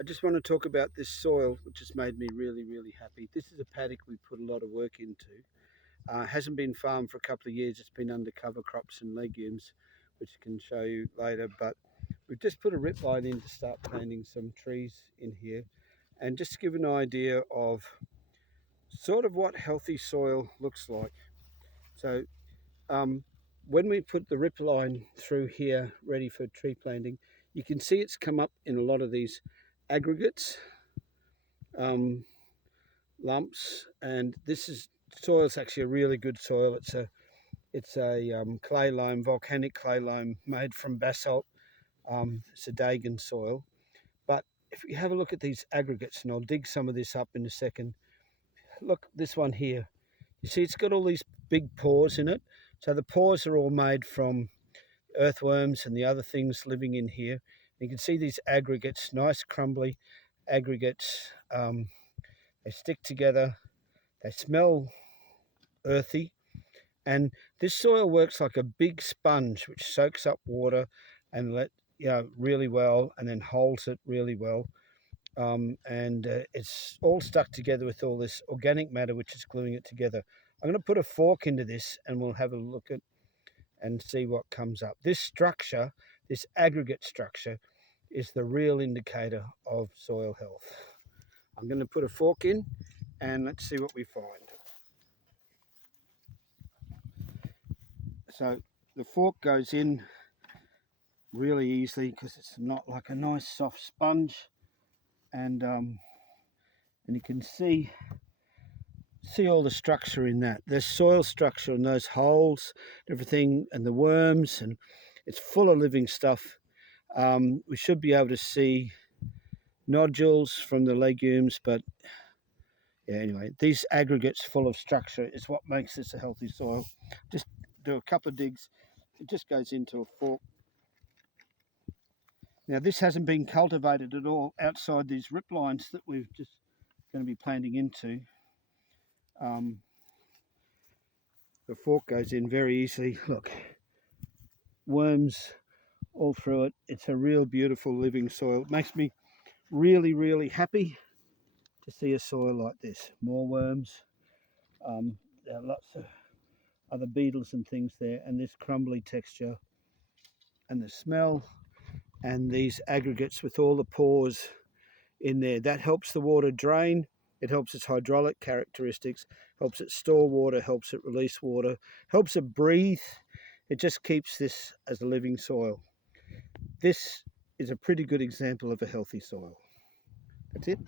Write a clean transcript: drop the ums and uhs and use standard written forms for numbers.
I just want to talk about this soil, which has made me really, really happy. This is a paddock we put a lot of work into. Hasn't been farmed for a couple of years. It's been under cover crops and legumes, which I can show you later. But we've just put a rip line in to start planting some trees in here, and just to give an idea of sort of what healthy soil looks like. So um, when we put the rip line through here, ready for tree planting, you can see it's come up in a lot of these aggregates. Lumps, and this is soil's actually a really good soil. It's a clay loam, volcanic clay loam made from basalt. It's a Dagan soil. But if you have a look at these aggregates, and I'll dig some of this up in a second. Look, this one here. You see, it's got all these big pores in it. So the pores are all made from earthworms and the other things living in here. You can see these aggregates, nice crumbly aggregates. They stick together. They smell earthy, and this soil works like a big sponge which soaks up water and really well, and then holds it really well. And it's all stuck together with all this organic matter which is gluing it together. I'm going to put a fork into this and we'll have a look at and see what comes up. This structure, this aggregate structure, is the real indicator of soil health. I'm going to put a fork in and let's see what we find. So the fork goes in really easily because it's not like a nice soft sponge, and you can see all the structure in that. There's soil structure in those holes, everything, and the worms, and it's full of living stuff. We should be able to see nodules from the legumes, but yeah, anyway, these aggregates full of structure is what makes this a healthy soil. Just do a couple of digs. It just goes into a fork. Now this hasn't been cultivated at all outside these rip lines that we're just going to be planting into. The fork goes in very easily. Look, worms all through it. It's a real beautiful living soil. It makes me really, really happy to see a soil like this. More worms. There are lots of other beetles and things there, and this crumbly texture and the smell, and these aggregates with all the pores in there. That helps the water drain. It helps its hydraulic characteristics, helps it store water, helps it release water, helps it breathe. It just keeps this as a living soil. This is a pretty good example of a healthy soil. That's it.